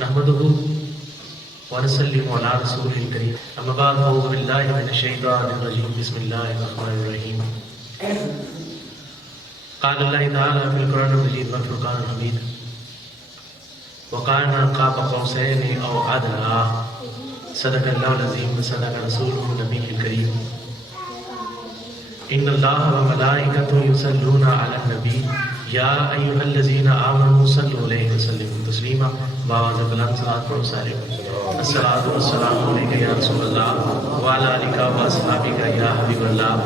نحمده ونسلم على رسوله الكريم اما بعد اعوذ بالله من الشيطان الرجيم بسم الله الرحمن الرحيم قال الله تعالى في القرآن المجيد والفرقان الحميد وكان قاب قوسين او ادنى صدق الله العظيم وصدق رسوله النبي الكريم ان الله وملائكته يصلون على النبي یا ایھا الذین آمنوا صلوا علیہ وسلموا تسلیما باواز بلند صلوات پڑھو سارے الصلاۃ والسلام علیک یا رسول اللہ وعلی آلک و اصحابک یا حبیب اللہ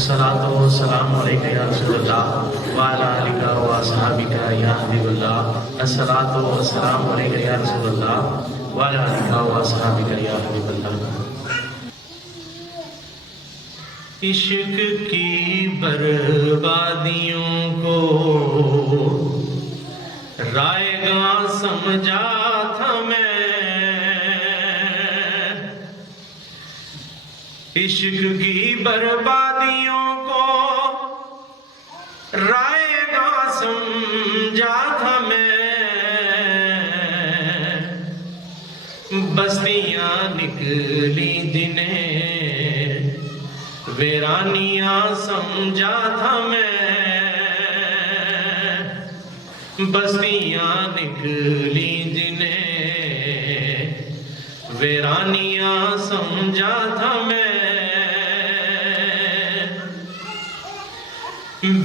الصلاۃ والسلام علیک یا رسول اللہ وعلی آلک و اصحابک یا حبیب اللہ الصلاۃ والسلام علیک یا رسول اللہ وعلی آلک و اصحابک یا حبیب اللہ۔ عشق کی بربادیوں کو رائے گاں سمجھا تھا میں، عشق کی بربادیوں کو رائے گاں سمجھا تھا میں، بستیاں نکلی دنیں ویرانیاں سمجھا تھا میں، بستیاں نکلی جنہیں ویرانیاں سمجھا تھا میں،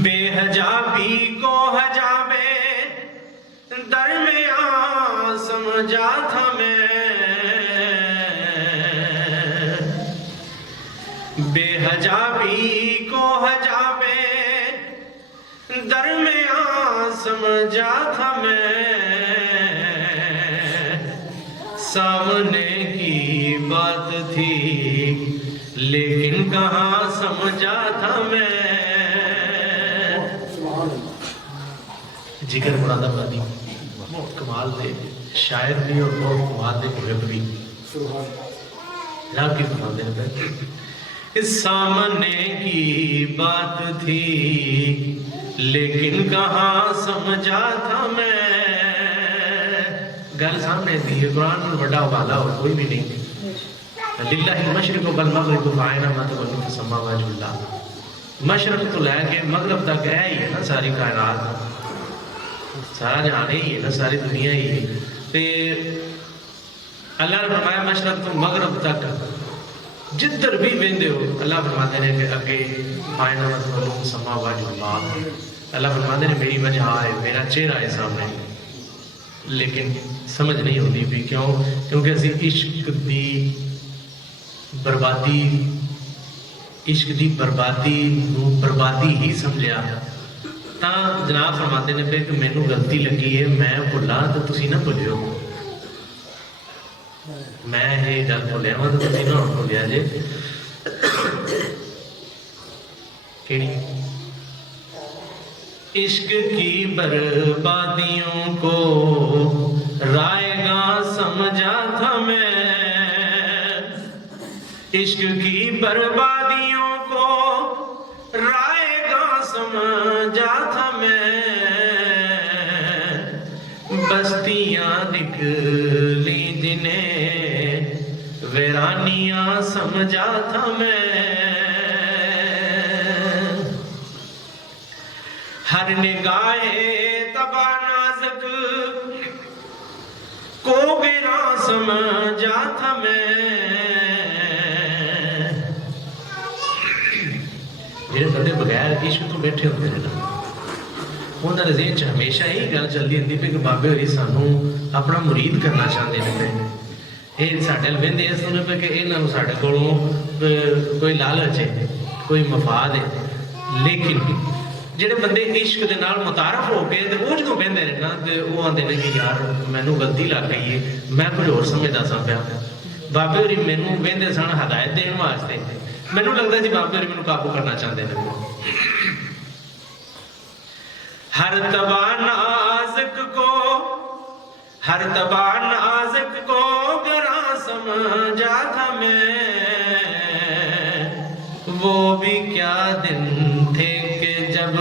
بے حجابی کو حجابے درمیان سمجھا تھا میں، بے حجابی کو حجابے درمیان سمجھا تھا میں، سامنے کی بات تھی لیکن کہاں سمجھا تھا میں۔ جگر مراد آبادی بہت کمال دے شاعر بھی اور بہت کمال دے محب بھی جناب کی فرماندے ہیں، سامنے کی بات تھی لیکن کہاں سمجھا تھا میں، گل سامنے تھی، قرآن میں بڑا والا اور کوئی بھی نہیں، للہ المشرق والمغرب فأينما تولوا فثم وجه اللہ، مشرق تو لے کے مغرب تک ہے ہی ہے نا، ساری کائنات سارا جہان ہی ہے نا، ساری دنیا ہی ہے، تے اللہ نے فرمایا مشرق تو مغرب تک جدھر بھی ویندے ہو، اللہ فرماتے ہیں کہ اگے فأينما تولوا فثم وجه اللہ، اللہ فرماتے ہیں میری وجہ ہے، میرا چہرہ ہے سامنے، لیکن سمجھ نہیں ہوتی بھی کیوں؟ کیونکہ اسی عشق دی بربادی، عشق دی بربادی نو بربادی ہی سمجھیا، تا جناب فرماتے ہیں کہ مینوں غلطی لگی ہے، میں بھلا تو تسی نہ بھلیو، میں یہ گل بھولیا وا تو تسی نہ بھولیا جے، کیڑی؟ عشق کی بربادیوں کو رائے گاں سمجھا تھا میں، عشق کی بربادیوں کو رائے گاں سمجھا تھا میں، بستیاں نکلی جنہیں ویرانیاں سمجھا تھا میں، ہر نگاہ تباہ نازک کو گراں سمجھا تھا میں، جہاں بندے بغیر عشق تو بیٹھے ہوتے ہیں نا، انہوں نے ذہن چ ہمیشہ یہی گل چلتی ہوتی پہ کہ بابے ہوری سانو اپنا مرید کرنا چاہتے ہیں پہ، یہ ساڈے وہدے اس طرح پہ کہ یہاں ساڈے کولوں کوئی لالچ ہے، کوئی مفاد ہے، لیکن جڑے بندے عشق دے نال متعارف ہو کے وہ جدوں بہندے نے نا تے وہ آندے نے کہ یار مینوں غلطی لگ گئی ہے، میں کچھ اور سمجھدا سا پیا، بابے ہوری مینوں بہندے سن ہدایت دین واسطے، مینوں لگدا جی بابے ہوری مینوں قابو کرنا چاہتے ہیں۔ ہر تباہ نازک کو، ہر تباہ نازک کو گراں سمجھا تھا میں، وہ بھی کیا دن تھے کہ جب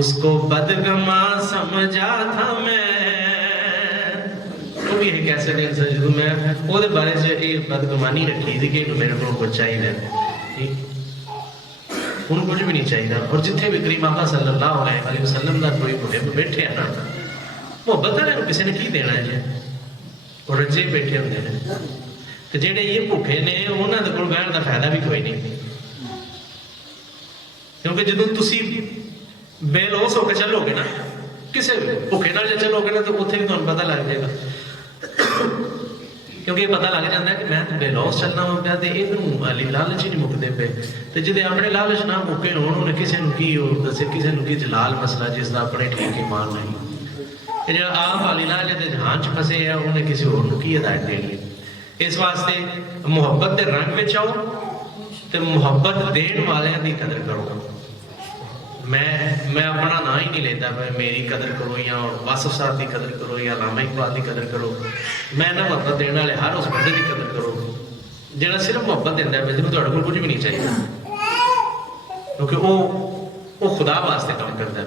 اس کو بدگماں سمجھا تھا میں، بھی یہ کہہ سکتے ہیں جدو میں وہ بارے یہ بدگمانی رکھی تھی کہ میرے کو کچھ چاہیے انہوں کچھ بھی نہیں چاہیے. اور جتنے بھی کریم آقا صلی اللہ علیہ وسلم کا کوئی محب بیٹھے ہیں نا محبت والے کسی نے کی دینا ہے جی اور رجے بیٹھے ہوتے ہیں تو جہے یہ بھوکے نے انہوں کے کول بہن کا فائدہ بھی کوئی نہیں. کیونکہ جدو تسی بے لوس ہو کے چلو گے نا کسی بھوکے نال جے چلو گے نا تو اتنے بھی تمہیں پتہ لگ جائے گا. کیونکہ یہ پتہ لگ جاتا ہے کہ میں بے لوس چلنا ہوں پیا تو یہ لالچ ہی نہیں مکتے پے. تو جی اپنے لالچ نہ مکے ہو کسی نے کی دسے کسی نے کی جلال مسئلہ جس کا اپنے ٹھیک ایمان نہیں. جو آپ والی لالچ کے جہان چ پھسے ہے انہیں کسی اور کی ہدایت دینی ہے. اس واسطے محبت کے رنگ میں آؤ تو محبت دین والوں کی قدر کرو. میں اپنا نا ہی نہیں لیتا میری قدر کرو یا واصف صاحب کی قدر کرو یا علامہ اقبال کی قدر کرو. میں نہ محبت دینے والے ہر اس بندے کی قدر کرو جہاں صرف محبت دینا ہے جنہوں تھوڑے کو کچھ بھی نہیں چاہیے. کیونکہ وہ خدا واسطے کام کرتا ہے.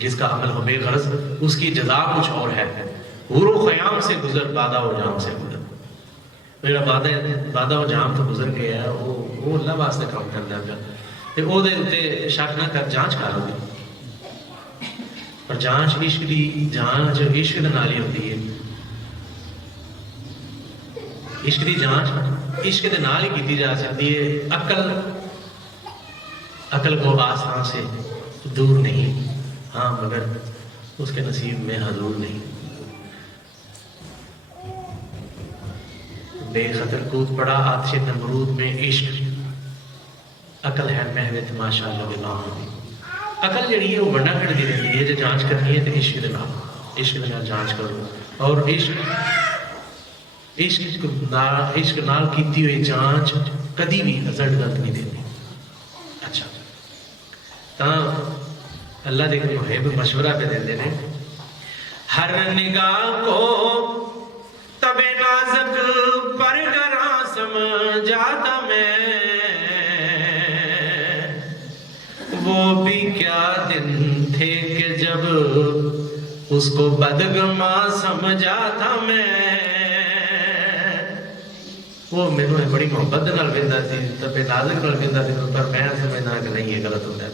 جس کا عمل ہو بے غرض اس کی جزا کچھ اور ہے. حور و خیام سے گزر بادہ و جام سے گزر. میرا بادہ و جام تو گزر گیا ہے وہ اللہ واسطے کام کرتا ہے. وہ شک نہ کر جانچ کر ہوگی. اور جانچ عشق کی جانچ عشق کے نال ہی ہوتی ہے. عشق کی جانچ عشق کے نال ہی کی جا سکتی ہے. عقل کو آسان سے دور نہیں ہاں مگر اس کے نصیب میں حضور نہیں. بے خطر کود پڑا آتش نمرود میں عشق. عقل ہے محو تماشا لگے نام. عقل جڑی ہے وہ بڑا کٹتی رہتی ہے. جو جانچ کرنی ہے تو عشق کے نال جانچ کرو. اور عشق نال کیتی ہوئی جانچ کدی بھی رزلٹ غلط نہیں دیتی. اچھا تا اللہ دے محب مشورہ پہ دیتے ہیں ہر نگاہ کو تب نازک پر گراں سمجھاتا میں. وہ بھی کیا دن تھے کہ جب اس کو بدگما سمجھاتا میں. وہ میرے بڑی محبت نال ویندا سی تب نازک نال ویندا سی پر میں سمجھنا کہ نہیں یہ غلط ہوتا ہے.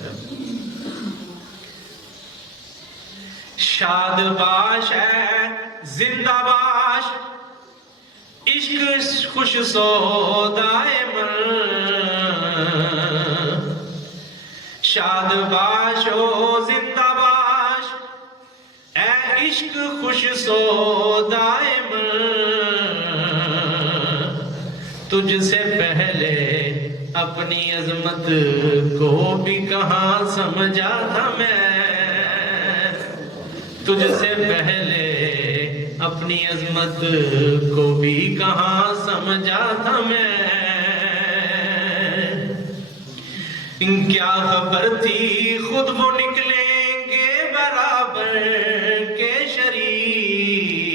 شاد باش ہے زندہ باش عشق خوش سودائے من. شاد باش ہو زندہ باش اے عشق خوش سودائے من. تجھ سے پہلے اپنی عظمت کو بھی کہاں سمجھا تھا میں. تجھ سے پہلے اپنی عظمت کو بھی کہاں سمجھا تھا میں. کیا خبر تھی خود وہ نکلیں گے برابر کے شریک.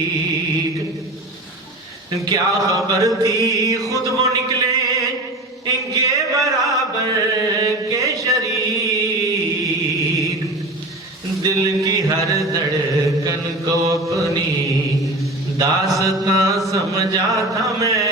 کیا خبر تھی خود وہ نکلیں گے برابر کے شریک. دل کی ہر دھڑکن کو اپنی داستاں سمجھا تھا میں.